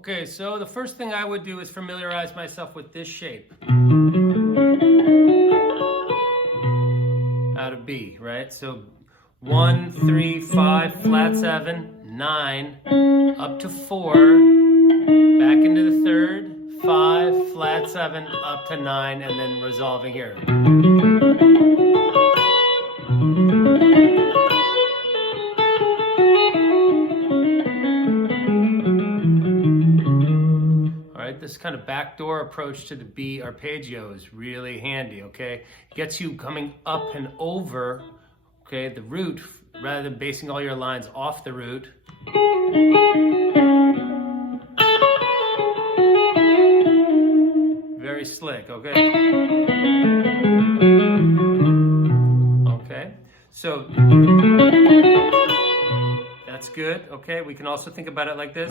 Okay, so the first thing I would do is familiarize myself with this shape. Out of B, right? So 1, 3, 5, flat 7, 9, up to 4, back into the third, 5, flat 7, up to 9, and then resolving here. This kind of backdoor approach to the B arpeggio is really handy, okay? Gets you coming up and over, okay, the root, rather than basing all your lines off the root. Very slick, okay? Okay, so that's good, okay? We can also think about it like this.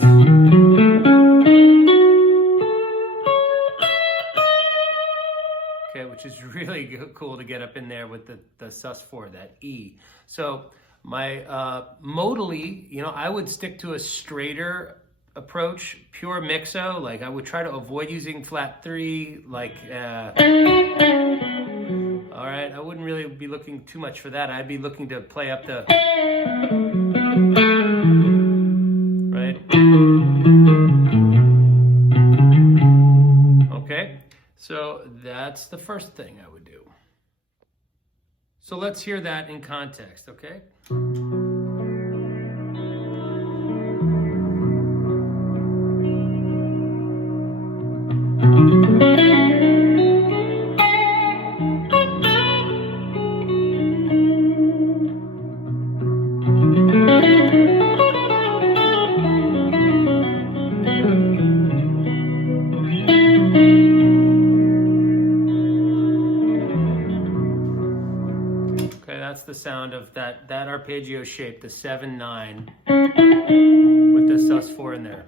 Which is really cool to get up in there with the sus4, that E. So my modally, you know, I would stick to a straighter approach, pure mixo. Like I would try to avoid using flat 3, like, all right, I wouldn't really be looking too much for that. I'd be looking to play up the, right? Okay. So that's the first thing I would do. So let's hear that in context, okay? That's the sound of that arpeggio shape, the 7/9 with the sus4 in there.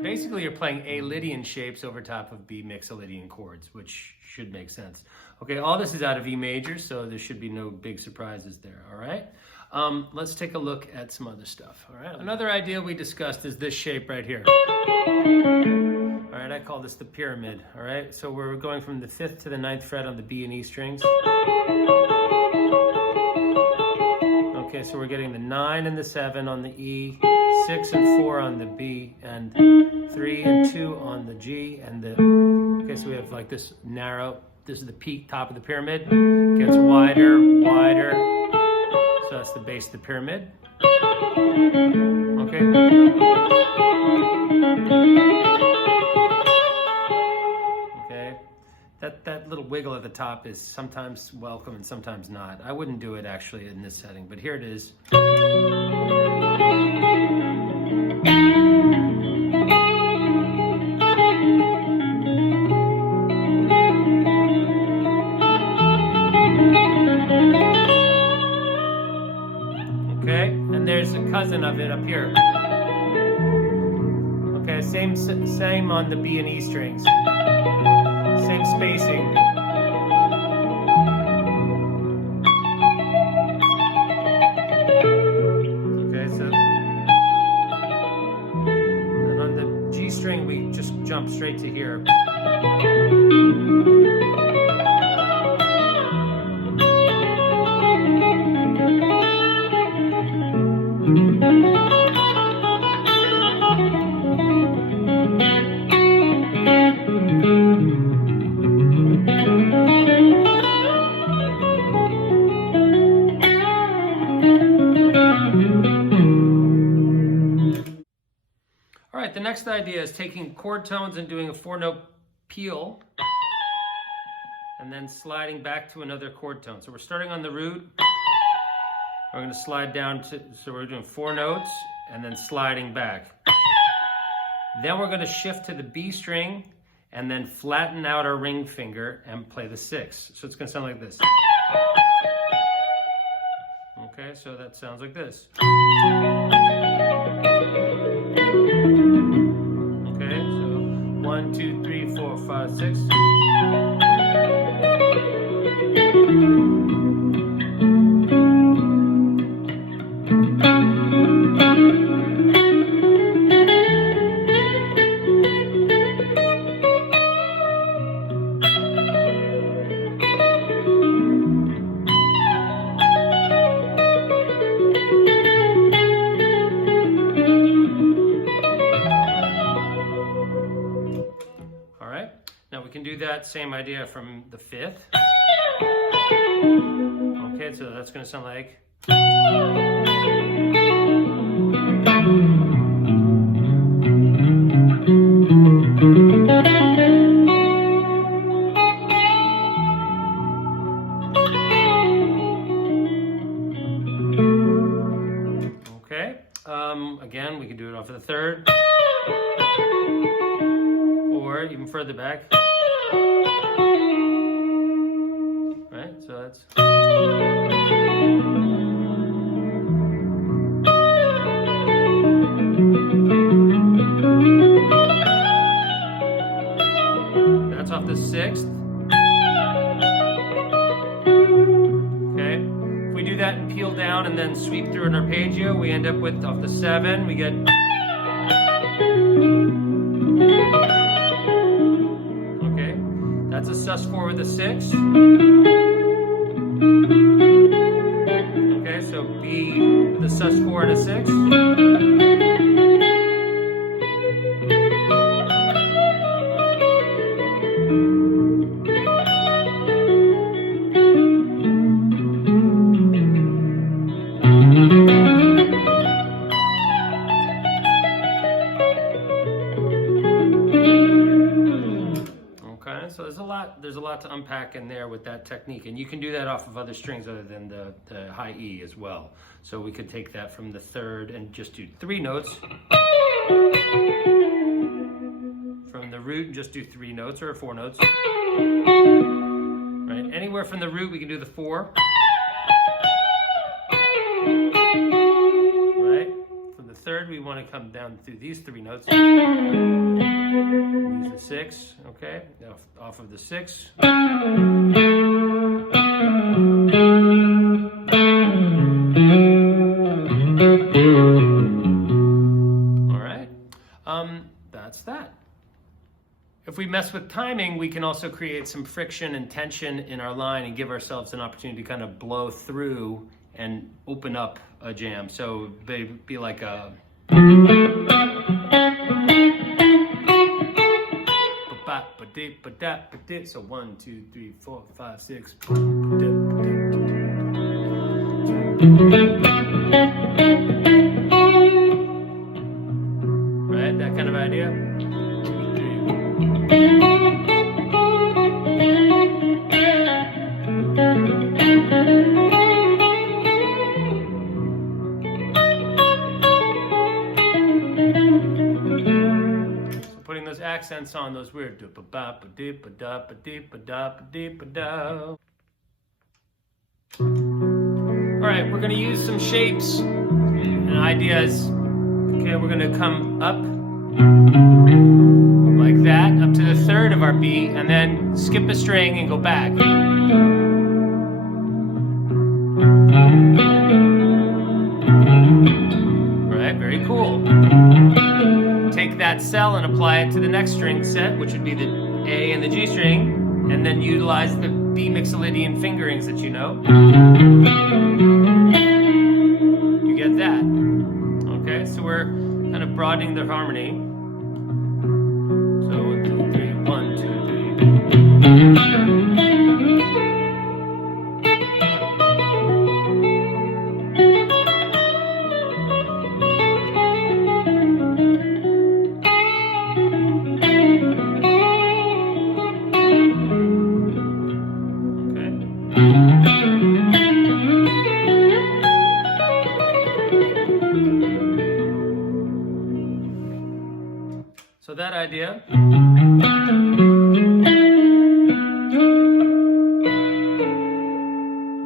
Basically, you're playing A Lydian shapes over top of B Mixolydian chords, which should make sense. Okay, all this is out of E major, so there should be no big surprises there, all right? Let's take a look at some other stuff, all right? Another idea we discussed is this shape right here. All right, I call this the pyramid, all right? So we're going from the 5th to the 9th fret on the B and E strings. Okay, so we're getting the 9 and the 7 on the E, 6 and 4 on the B, and 3 and 2 on the G, and the, okay, so we have like this narrow, this is the peak top of the pyramid, gets wider, wider, so that's the base of the pyramid. Okay. That little wiggle at the top is sometimes welcome and sometimes not. I wouldn't do it actually in this setting, but here it is. Okay, and there's a cousin of it up here. Okay, same on the B and E strings. Same spacing. Okay, so and on the G string we just jump straight to here. The next idea is taking chord tones and doing a 4-note peel and then sliding back to another chord tone. So we're starting on the root. We're going to slide down to, so we're doing 4 notes and then sliding back. Then we're going to shift to the B string and then flatten out our ring finger and play the 6. So it's going to sound like this. Okay, so that sounds like this. Okay, so 1, 2, 3, 4, 5, 6. that same idea from the 5th. Okay, so that's going to sound like. Okay, again, we can do it off of the 3rd, or even further back. Right, so that's. That's off the 6th. Okay, if we do that and peel down and then sweep through an arpeggio, we end up with, off the 7, we get. Okay, that's a sus4 with a 6. Okay, so B with a sus4 and a 6. So there's a lot to unpack in there with that technique, and you can do that off of other strings other than the high E as well. So we could take that from the 3rd and just do 3 notes. From the root, just do 3 notes or 4 notes. Right, anywhere from the root we can do the 4. Right, from the 3rd we want to come down through these 3 notes. Use the 6, okay, off of the 6. All right, that's that. If we mess with timing, we can also create some friction and tension in our line and give ourselves an opportunity to kind of blow through and open up a jam. So they'd be like a. So 1, 2, 3, 4, 5, 6. Right, that kind of idea. 2, 3. Those accents on those weird. All right, we're going to use some shapes and ideas. Okay, we're going to come up like that, up to the 3rd of our B, and then skip a string and go back. All right, very cool. Take that cell and apply it to the next string set, which would be the A and the G string, and then utilize the B Mixolydian fingerings that you know. You get that. Okay, so we're kind of broadening the harmony. So 1, 2, 3, 1, 2, 3. So that idea.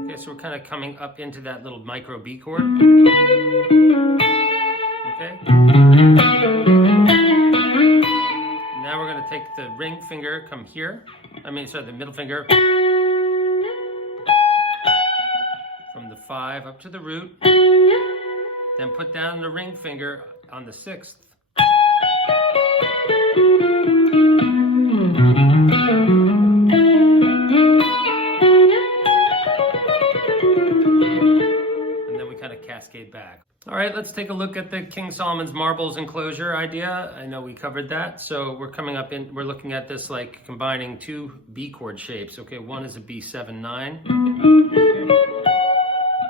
Okay, so we're kind of coming up into that little micro B chord. Okay. Now we're going to take the ring finger, come here. The middle finger. From the 5 up to the root. Then put down the ring finger on the 6th. cascade back. All right, let's take a look at the King Solomon's Marbles Enclosure idea. I know we covered that. So we're looking at this like combining two B chord shapes. Okay, one is a B7/9,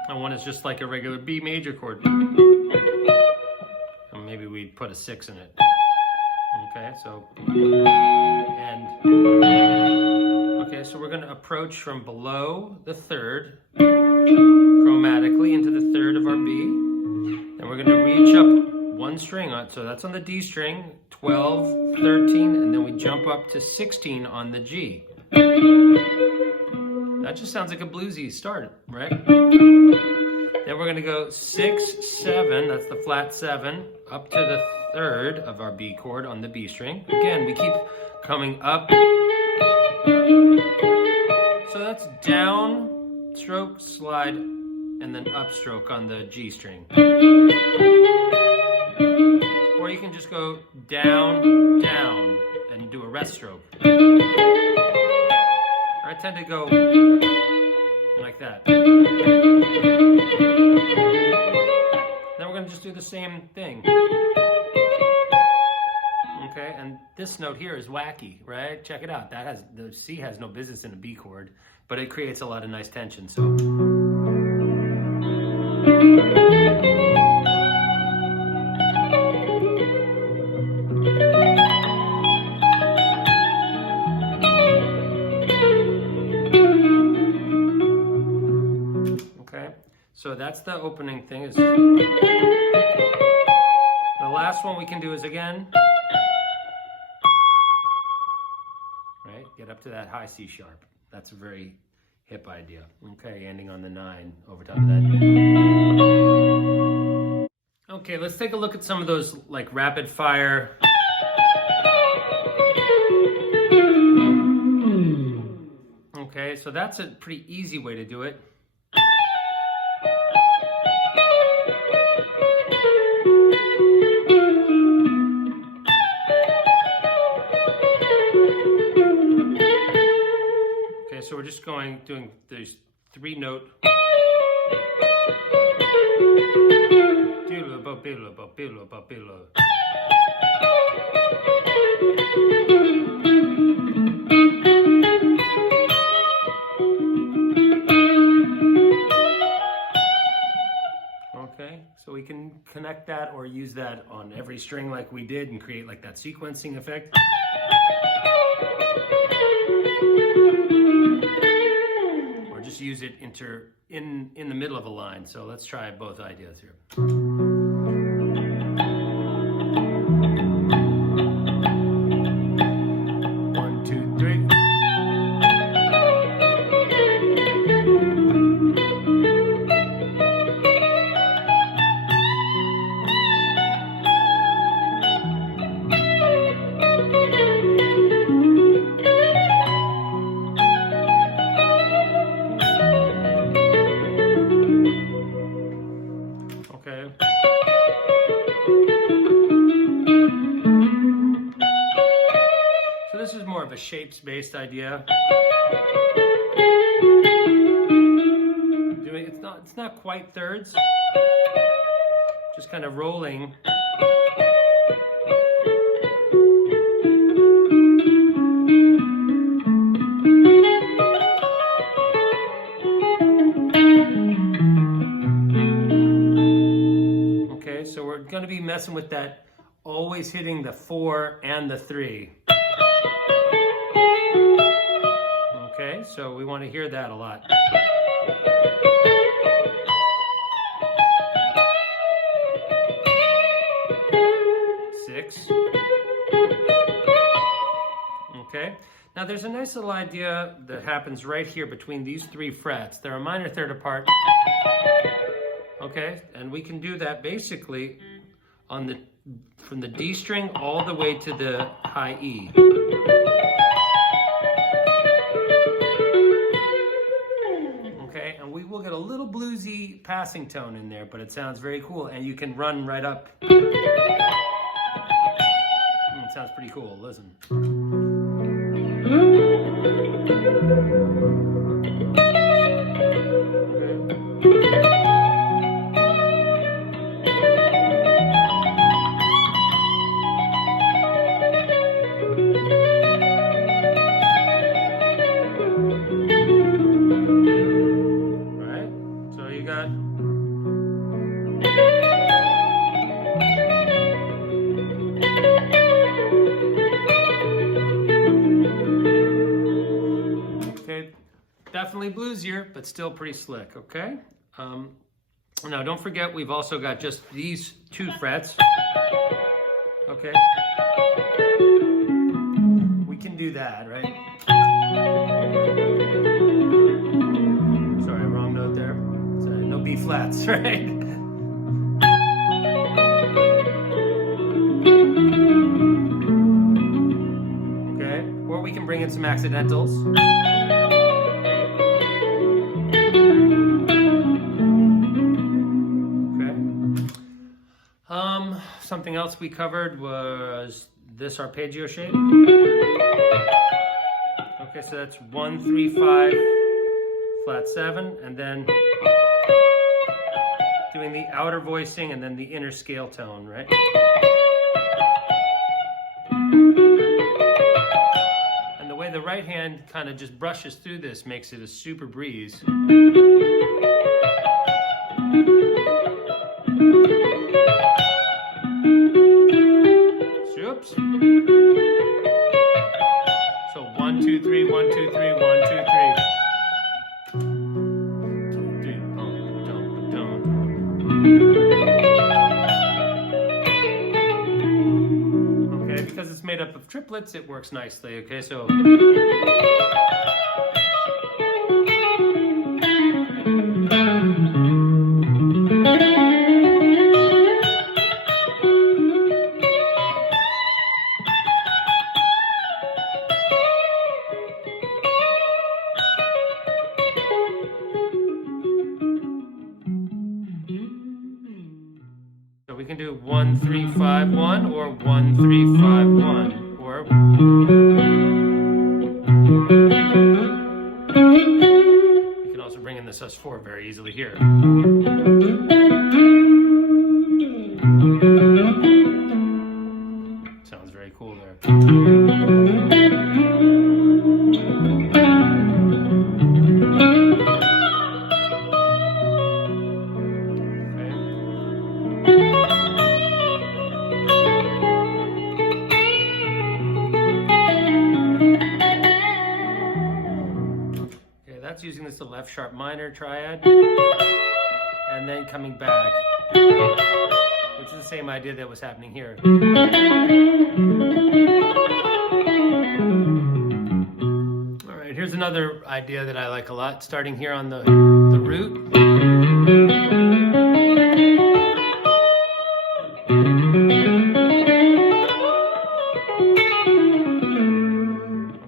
and one is just like a regular B major chord. And maybe we'd put a 6 in it. Okay, so, so we're gonna approach from below the third, chromatically into the third of our B. And we're gonna reach up one string on, so that's on the D string, 12, 13, and then we jump up to 16 on the G. That just sounds like a bluesy start, right? Then we're gonna go 6, 7, that's the flat 7, up to the third of our B chord on the B string. Again, we keep coming up. So that's down, stroke, slide, and then upstroke on the G string. Or you can just go down, down, and do a rest stroke. I tend to go like that. Then we're going to just do the same thing. Okay, and this note here is wacky, right? Check it out. The C has no business in a B chord, but it creates a lot of nice tension. So. Okay, so that's the opening thing. The last one we can do is again, right? Get up to that high C sharp. That's a very hip idea. Okay, ending on the 9 over top of that. Okay, let's take a look at some of those like rapid fire. Okay, so that's a pretty easy way to do it. Okay, so we're just doing these 3-note. Okay, so we can connect that or use that on every string like we did and create like that sequencing effect. Or just use it in the middle of a line. So let's try both ideas here. 1, 2, 3. This is more of a shapes-based idea. It's not quite thirds, just kind of rolling. Okay, so we're going to be messing with that, always hitting the 4 and the 3. Okay, so we want to hear that a lot. Six. Okay, now there's a nice little idea that happens right here between these 3 frets. They're a minor third apart. Okay, and we can do that basically from the D string all the way to the high E. Okay, and we will get a little bluesy passing tone in there, but it sounds very cool, and you can run right up. It sounds pretty cool, listen. Okay. you got. Okay, definitely bluesier, but still pretty slick, okay? Now don't forget, we've also got just these 2 frets. Okay. We can do that, right? Sorry, wrong note there. Sorry, no B flats, right? Okay, or we can bring in some accidentals. Something else we covered was this arpeggio shape. Okay, so that's 1, 3, 5, flat 7, and then doing the outer voicing and then the inner scale tone, right? And the way the right hand kind of just brushes through this makes it a super breeze. Oops. So 1, 2, 3, 1, 2, 3, 1, 2, 3. Okay, because it's made up of triplets, it works nicely. Okay, so. So we can do 1, 3, 5, 1 or 1, 3, 5, 1 or you can also bring in the sus4 very easily here. Sounds very cool there. That's using this left sharp minor triad and then coming back, which is the same idea that was happening here. All right, here's another idea that I like a lot, starting here on the root.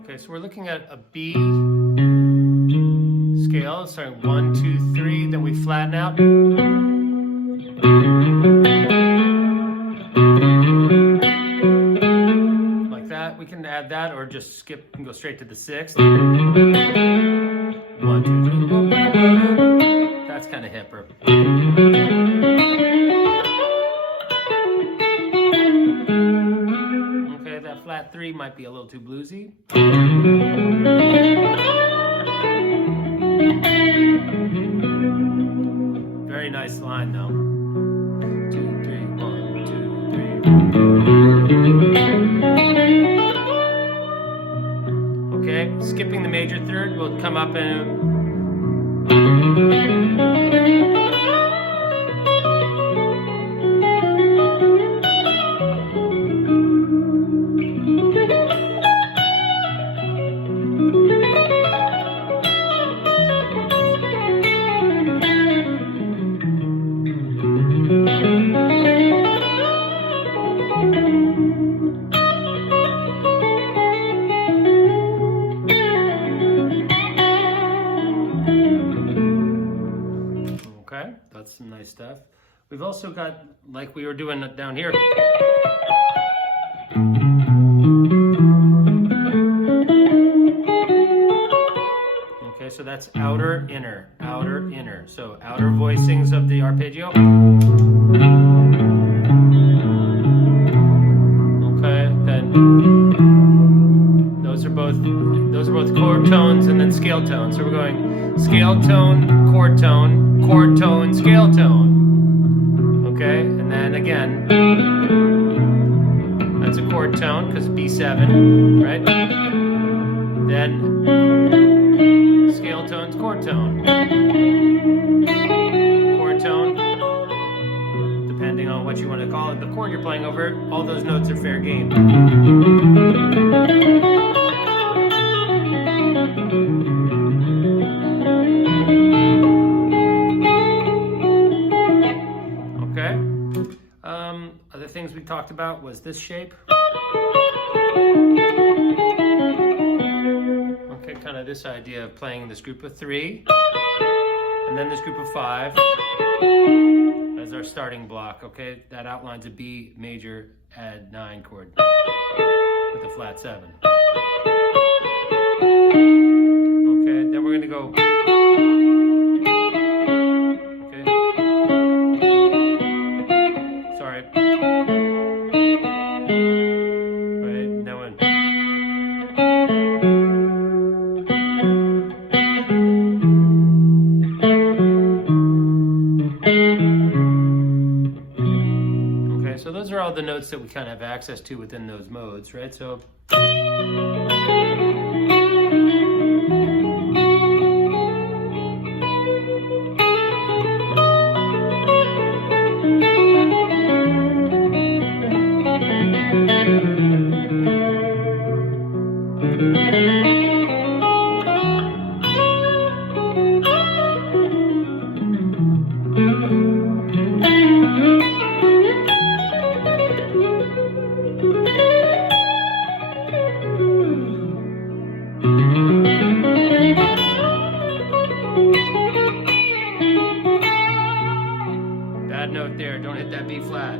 Okay, so we're looking at a B scale, starting 1, 2, 3, then we flatten out. Like that. We can add that or just skip and go straight to the 6th. 1, 2, 3. That's kind of hipper. Okay, that flat 3 might be a little too bluesy. Very nice line though. 2, 3, 1, 2, 3. Okay, skipping the major third, we'll come up and that's some nice stuff. We've also got, like we were doing down here. Okay, so that's outer, inner, outer, inner. So outer voicings of the arpeggio. Okay, then those are both chord tones and then scale tones. So we're going scale tone, chord tone, chord tone, scale tone. Okay, and then again, that's a chord tone because B7, right? Then scale tone's chord tone. Chord tone, depending on what you want to call it, the chord you're playing over, all those notes are fair game. Okay. Other things we talked about was this shape. Okay, kind of this idea of playing this group of 3, and then this group of 5 as our starting block. Okay, that outlines a B major add 9 chord with a flat 7. Okay, then we're going to go. Okay, sorry. Right, now one. So those are all the notes that we kind of have access to within those modes, right? So bad note there, don't hit that B flat.